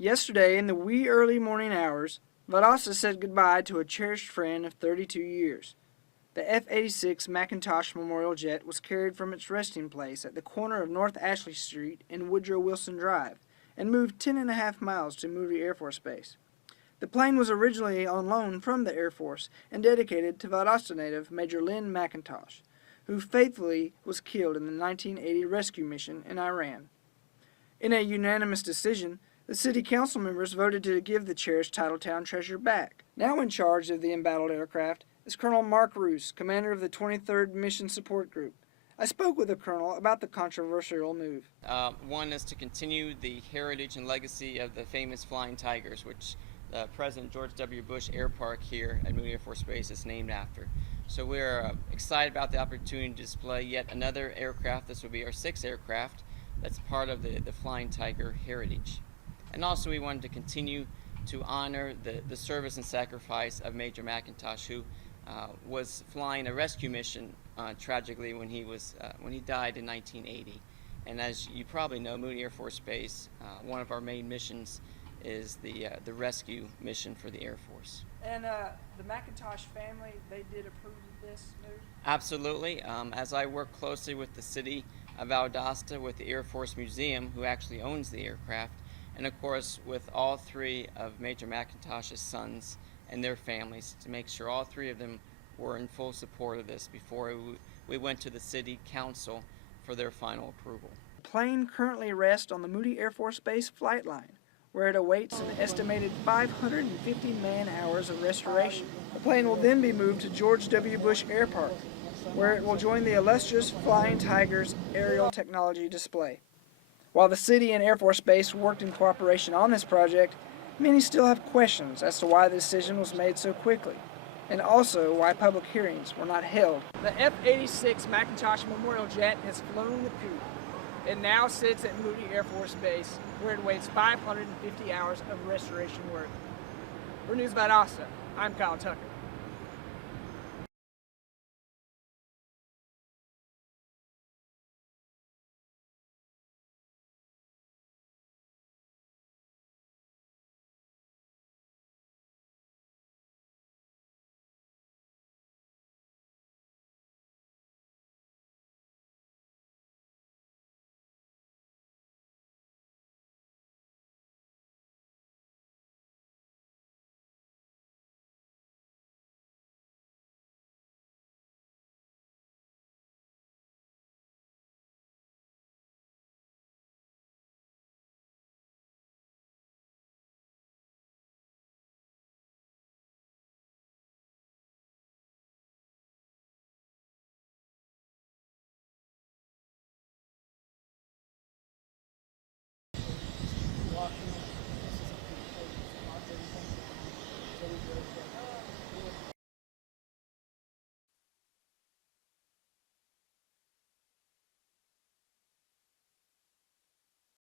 Yesterday, in the wee early morning hours, Valdosta said goodbye to a cherished friend of 32 years. The F-86 McIntosh Memorial Jet was carried from its resting place at the corner of North Ashley Street and Woodrow Wilson Drive and moved 10.5 miles to Moody Air Force Base. The plane was originally on loan from the Air Force and dedicated to Valdosta native Major Lynn McIntosh, who faithfully was killed in the 1980 rescue mission in Iran. In a unanimous decision, the City Council members voted to give the cherished Titletown treasure back. Now in charge of the embattled aircraft is Colonel Mark Roos, commander of the 23rd Mission Support Group. I spoke with the colonel about the controversial move. One is to continue the heritage and legacy of the famous Flying Tigers, which President George W. Bush Air Park here at Moody Air Force Base is named after. So we're excited about the opportunity to display yet another aircraft. This will be our 6th aircraft that's part of the Flying Tiger heritage. And also we wanted to continue to honor the service and sacrifice of Major McIntosh, who was flying a rescue mission tragically when he died in 1980. And as you probably know, Moody Air Force Base, one of our main missions is the rescue mission for the Air Force. And the McIntosh family, they did approve of this move? Absolutely. As I work closely with the City of Valdosta, with the Air Force Museum, who actually owns the aircraft, and of course with all 3 of Major McIntosh's sons and their families, to make sure all 3 of them were in full support of this before we went to the City Council for their final approval. The plane currently rests on the Moody Air Force Base flight line, where it awaits an estimated 550 man-hours of restoration. The plane will then be moved to George W. Bush Air Park, where it will join the illustrious Flying Tigers aerial technology display. While the City and Air Force Base worked in cooperation on this project, many still have questions as to why the decision was made so quickly, and also why public hearings were not held. The F-86 McIntosh Memorial Jet has flown the coop. It now sits at Moody Air Force Base, where it awaits 550 hours of restoration work. For News Valdosta, I'm Kyle Tucker.